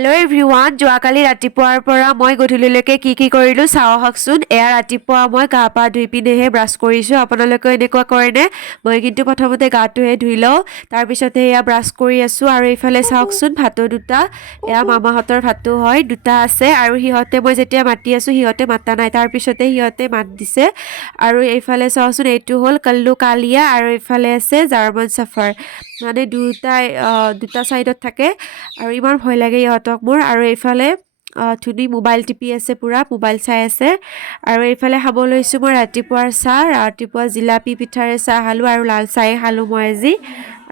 Hello' everyone, যোৱাকালি ৰাতিপুৱাৰ পৰা মই গধূলিলৈকে কি কৰিলোঁ চাওঁ আহকচোন। এয়া ৰাতিপুৱা মই গা পা ধুই পিনেহে ব্ৰাছ কৰিছোঁ। আপোনালোকে এনেকুৱা কৰেনে? মই কিন্তু প্ৰথমতে গাটোহে ধুই লওঁ, তাৰপিছতে এয়া ব্ৰাছ কৰি আছোঁ। আৰু এইফালে চাওকচোন, ভাতো দুটা, এয়া মামাহঁতৰ ভাতো হয়, দুটা আছে। আৰু সিহঁতে মই যেতিয়া মাতি আছোঁ সিহঁতে মাতা নাই, তাৰপিছতে সিহঁতে মাত দিছে। আৰু এইফালে চাওকচোন, এইটো হ'ল কল্লু কালিয়া আৰু এইফালে আছে জাৰ্মান চাফাৰ, মানে দুটা ছাইডত থাকে। আৰু ইমান ভয় লাগে ইহঁতক মোৰ। আৰু এইফালে ধুনি মোবাইল টিপি আছে, পূৰা মোবাইল চাই আছে। আৰু এইফালে খাব লৈছোঁ মই ৰাতিপুৱাৰ চাহ। ৰাতিপুৱা জিলাপি পিঠাৰে চাহ খালোঁ আৰু লাল চাহেই খালোঁ মই আজি।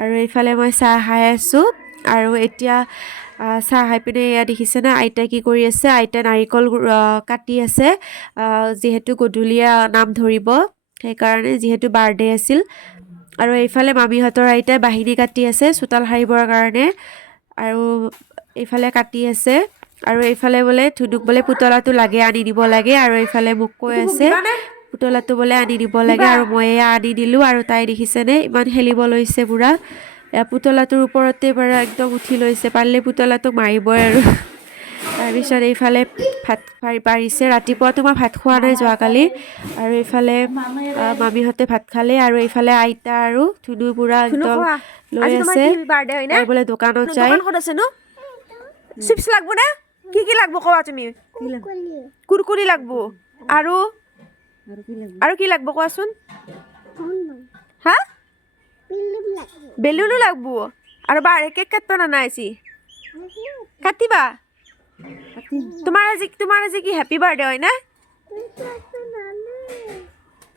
আৰু এইফালে মই চাহ খাই আছোঁ। আৰু এতিয়া চাহ খাই পিনে এয়া দেখিছেনে আইতাই কি কৰি আছে? আইতাই নাৰিকল কাটি আছে, যিহেতু গধূলীয়া নাম ধৰিব, সেইকাৰণে, যিহেতু বাৰ্থডে আছিল। আৰু এইফালে মামীহঁতৰ আইতাই বাহিনী কাটি আছে চোতাল সাৰিবৰ কাৰণে, আৰু এইফালে কাটি আছে। আৰু এইফালে বোলে ধুনুক বোলে পুতলাটো লাগে, আনি দিব লাগে। আৰু এইফালে মোক কৈ আছে পুতলাটো বোলে আনি দিব লাগে, আৰু মই এয়া আনি দিলোঁ। আৰু তাই দেখিছেনে ইমান খেলিব লৈছে পূৰা, পুতলাটোৰ ওপৰতে পৰা একদম উঠি লৈছে, পাৰিলে পুতলাটোক মাৰিবই আৰু। তাৰপিছত এইফালে ভাত বাঢ়িছে। ৰাতিপুৱাতো মই ভাত খোৱা নাই যোৱাকালি। আৰু এইফালে মামীহঁতে ভাত খালে। আৰু এইফালে আইতা আৰু ধুনু পূৰা একদম লৈ আছে। তাই বোলে দোকানত যায়। চিপছ লাগব না? কি লাগব কোৱা তুমি? কুৰকুৰি লাগব আৰু কি লাগব কোৱাচোন? হা, বেলুনো লাগব। আৰু বাৰে কেক কাটবা না নাইছি? কাটিবা? তোমাৰ আজি কি হেপী বাৰ্থডে হয় না?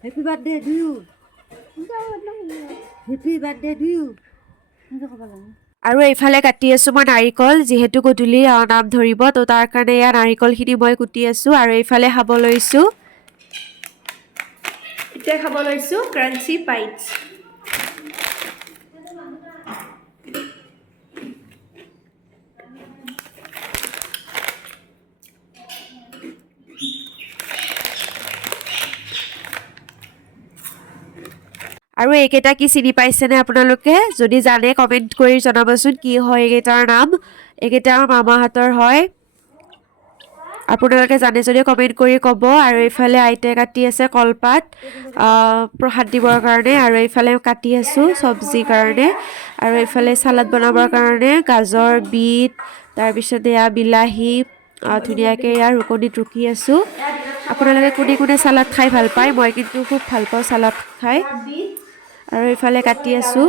Happy birthday to you. Happy birthday to you. আৰু এইফালে কাটি আছোঁ মই নাৰিকল, যিহেতু গধূলি নাম ধৰিব, তো তাৰ কাৰণে এয়া নাৰিকলখিনি মই কুটি আছোঁ। আৰু এইফালে খাব লৈছোঁ, এতিয়া খাব লৈছোঁ ক্ৰাঞ্চি বাইটছ। আৰু এইকেইটা কি চিনি পাইছেনে আপোনালোকে? যদি জানে কমেণ্ট কৰি জনাবচোন কি হয় এইকেইটাৰ নাম। এইকেইটা আমাৰ মামাহঁতৰ হয়, আপোনালোকে জানে যদি কমেণ্ট কৰি ক'ব। আৰু এইফালে আইতাই কাটি আছে কলপাত প্ৰসাদ দিবৰ কাৰণে। আৰু এইফালে কাটি আছোঁ চব্জিৰ কাৰণে। আৰু এইফালে চালাড বনাবৰ কাৰণে গাজৰ, বিট, তাৰপিছতে এয়া বিলাহী ধুনীয়াকৈ এয়া ৰুকনিত ৰুকি আছোঁ। আপোনালোকে কোনে কোনে চালাড খাই ভাল পায়? মই কিন্তু খুব ভাল পাওঁ চালাড খাই। আৰু এইফালে কাটি আছোঁ।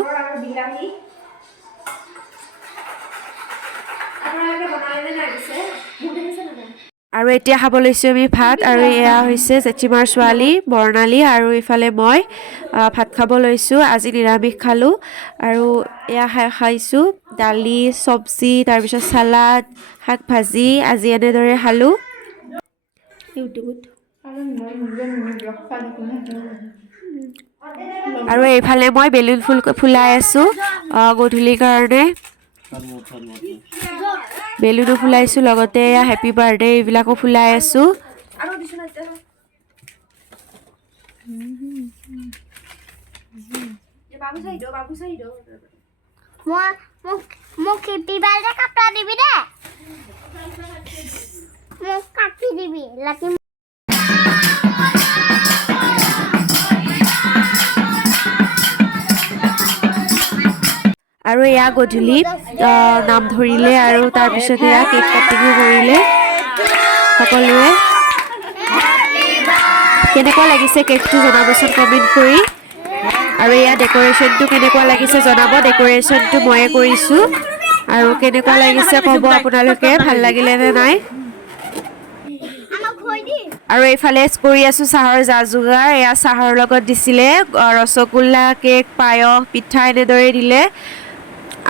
আৰু এতিয়া খাব লৈছোঁ আমি ভাত। আৰু এয়া হৈছে জেঠীমাৰ ছোৱালী বৰ্ণালী, আৰু এইফালে মই ভাত খাব লৈছোঁ। আজি নিৰামিষ খালোঁ। আৰু এয়া খাইছোঁ দালি, চব্জি, তাৰপিছত চালাড, শাক ভাজি, আজি এনেদৰে খালোঁ। আৰু এইফালে মই বেলুন ফুলাই আছোঁ গধূলিৰ কাৰণে। বেলুনো ফুলাইছোঁ, লগতে এয়া হেপী বাৰ্থডে এইবিলাকো ফুলাই আছোঁ। মোক হেপী বাৰ্থডে কাপড়া দিবি দে, মোক কাটি দিবি লাকি। আৰু এয়া গধূলি নাম ধৰিলে, আৰু তাৰপিছত এয়া কেক কাটিঙো কৰিলে সকলোৱে। কেনেকুৱা লাগিছে কেকটো জনাবচোন কমেণ্ট কৰি। আৰু এয়া ডেক'ৰেশ্যনটো কেনেকুৱা লাগিছে জনাব। ডেক'ৰেশ্যনটো ময়ে কৰিছোঁ। আৰু কেনেকুৱা লাগিছে ক'ব আপোনালোকে, ভাল লাগিলে নে নাই। আৰু এইফালে কৰি আছোঁ চাহৰ যা যোগাৰ। এয়া চাহৰ লগত দিছিলে ৰসগোল্লা, কেক, পায়স, পিঠা এনেদৰে দিলে।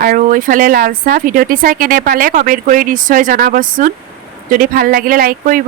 আৰু এইফালে লাল চাহ। ভিডিঅ'টি চাই কেনে পালে কমেণ্ট কৰি নিশ্চয় জনাবচোন। যদি ভাল লাগিলে লাইক কৰিব।